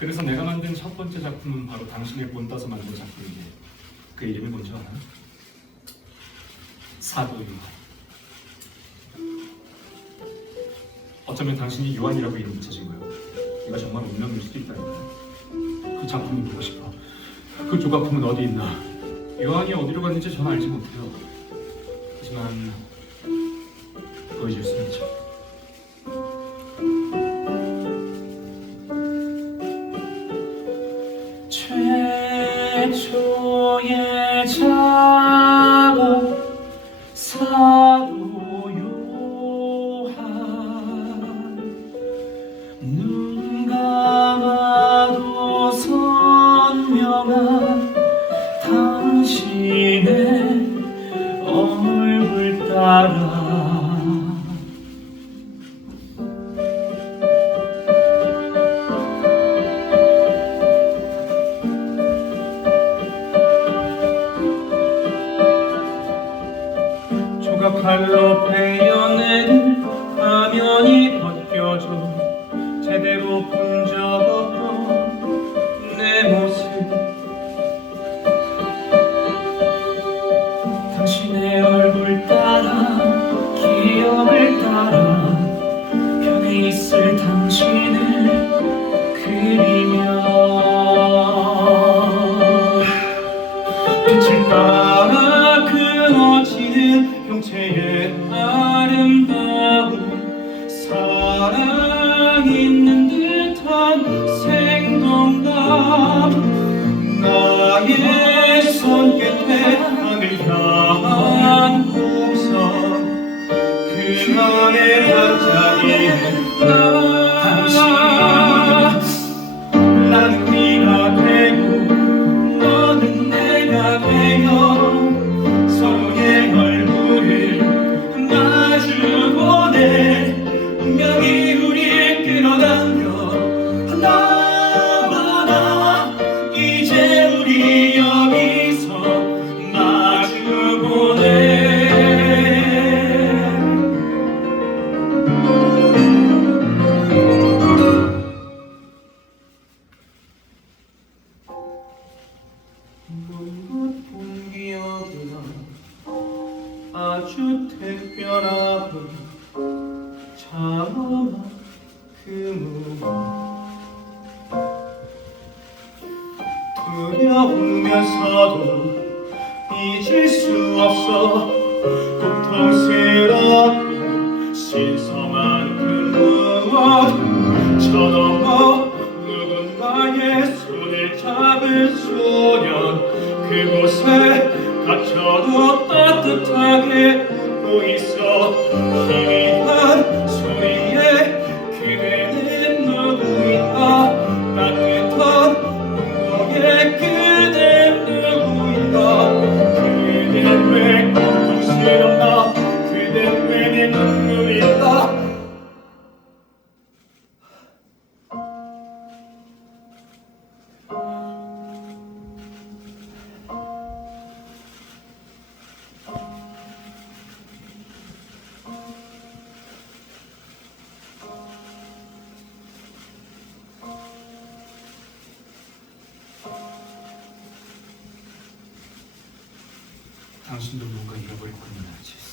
그래서 내가 만든 첫 번째 작품은 바로 당신의 본 따서 만든 작품인데 그 이름이 뭔지 아나? 사도 요한. 어쩌면 당신이 요한이라고 이름 붙여진 거예요. 네가 정말 운명일 수도 있다니까. 그 작품이 보고 싶어. 그 조각품은 어디 있나? 요한이 어디로 갔는지 전 알지 못해요. 하지만 보여줄 수 있죠. 최초의 작업 사도 요한 눈 감아도 선명한 당신의 얼굴 따라 칼로 베어낸 화면이 벗겨져 제대로 본 적 없던 내 모습. 당신의 얼굴 따라 기억을 따라 편에 있을 당신을 그리며. 빛을 따라 끊어지는 형체의 아름다움 사랑 있는 듯한 생동감. 나의 손끝에 하늘 향한 곡선. 그 안에 반짝이는 당신. 나는 네가 되고 너는 내가 되어 주 특별하고 참아만 그 무만 두려우면서도 잊을 수 없어. 고통스럽고 신성한 그 무엇 저 넘어 누군가의 손을 잡은 소년. 그곳에 갇혀도 따뜻하게 웃고 있어 희미한 당신도 뭔가 잃어버렸군요, 나치스.